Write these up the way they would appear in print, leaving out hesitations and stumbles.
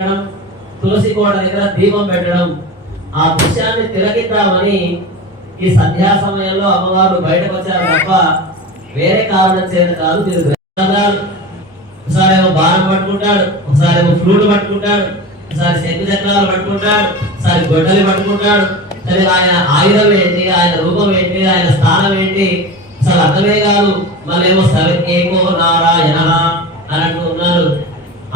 తులసి కోట దగ్గర దీపం పెట్టడం, ఆ దృశ్యాన్ని తిలకిద్దామని ఈ సంధ్యా సమయంలో అమ్మవారు బయటకు వచ్చారు తప్ప వేరే కారణం చేత కాదు. మీరు ఒకసారి ఏమో బాణం పట్టుకుంటాడు, ఒకసారి ఏమో ఫ్లూట్ పట్టుకుంటాడు, ఒకసారి శంకు చక్రాలు పట్టుకుంటాడు, ఒకసారి గొడ్డలి పట్టుకుంటాడు. సరే ఆయన ఆయుధం ఏంటి, ఆయన రూపం ఏంటి, ఆయన స్థానం ఏంటి అసలు అర్థమే కాదు. మళ్ళీ ఏమో ఏమో నారాయణ అని అంటూ ఉన్నారు.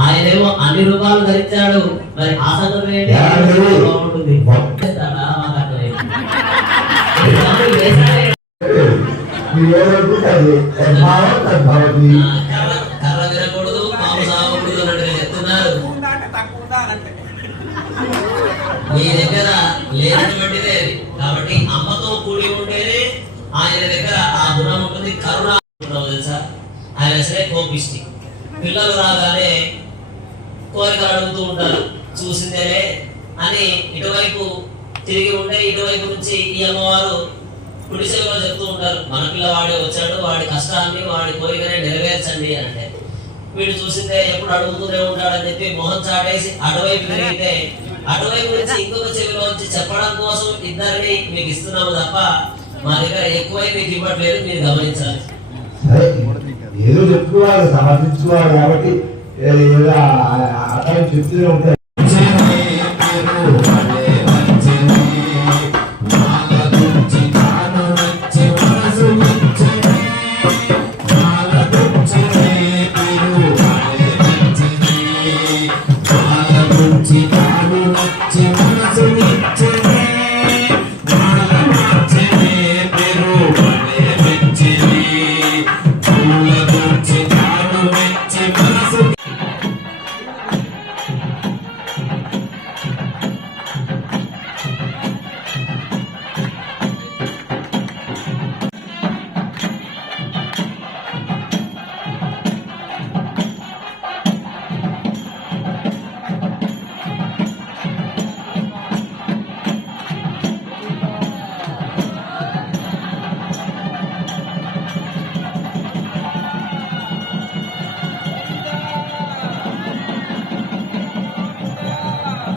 ఆయనేమో అన్ని రూపాలు ధరించాడు. మరి ఆ సంగతి ఏంటి బాగుంటుంది. కర్ర వినకూడదు, పాము సాగకూడదు అన్నట్టుగా చెప్తున్నారు. మీ దగ్గర లేనటువంటిదే అది. కాబట్టి అమ్మతో కూడి ఉంటేనే ఆయన దగ్గర ఆ గుణం ఉంటుంది. కరుణ తెలుసా, ఆయన అసలే కోపిష్టి. పిల్లలు రాగానే కోరికలు అడుగుతూ ఉంటారు, చూసిందేలే అని ఇటువైపు తిరిగి ఉంటే ఇటువైపు నుంచి ఈ అమ్మవారు కుడిసేవలో చెప్తూ ఉంటారు, మన పిల్లవాడే వచ్చాడు, వాడి కష్టాన్ని వాడి కోరికనే నెరవేర్చండి అంటే వీడు చూసిందే ఎప్పుడు అడుగుతూనే ఉంటాడని చెప్పి మొహం చాటేసి అటువైపు తిరిగితే అటువైపు నుంచి ఇంకొక చెవిలో వచ్చి చెప్పడం కోసం ఇద్దరిని మీకు ఇస్తున్నాము తప్ప మా దగ్గర ఎక్కువై మీకు ఇవ్వట్లేదు, మీరు గమనించాలి. ఏదో చెప్తున్నారు, సమర్థించుకోవాలి కాబట్టి అట్లా చెప్తూనే ఉంటాయి. Chita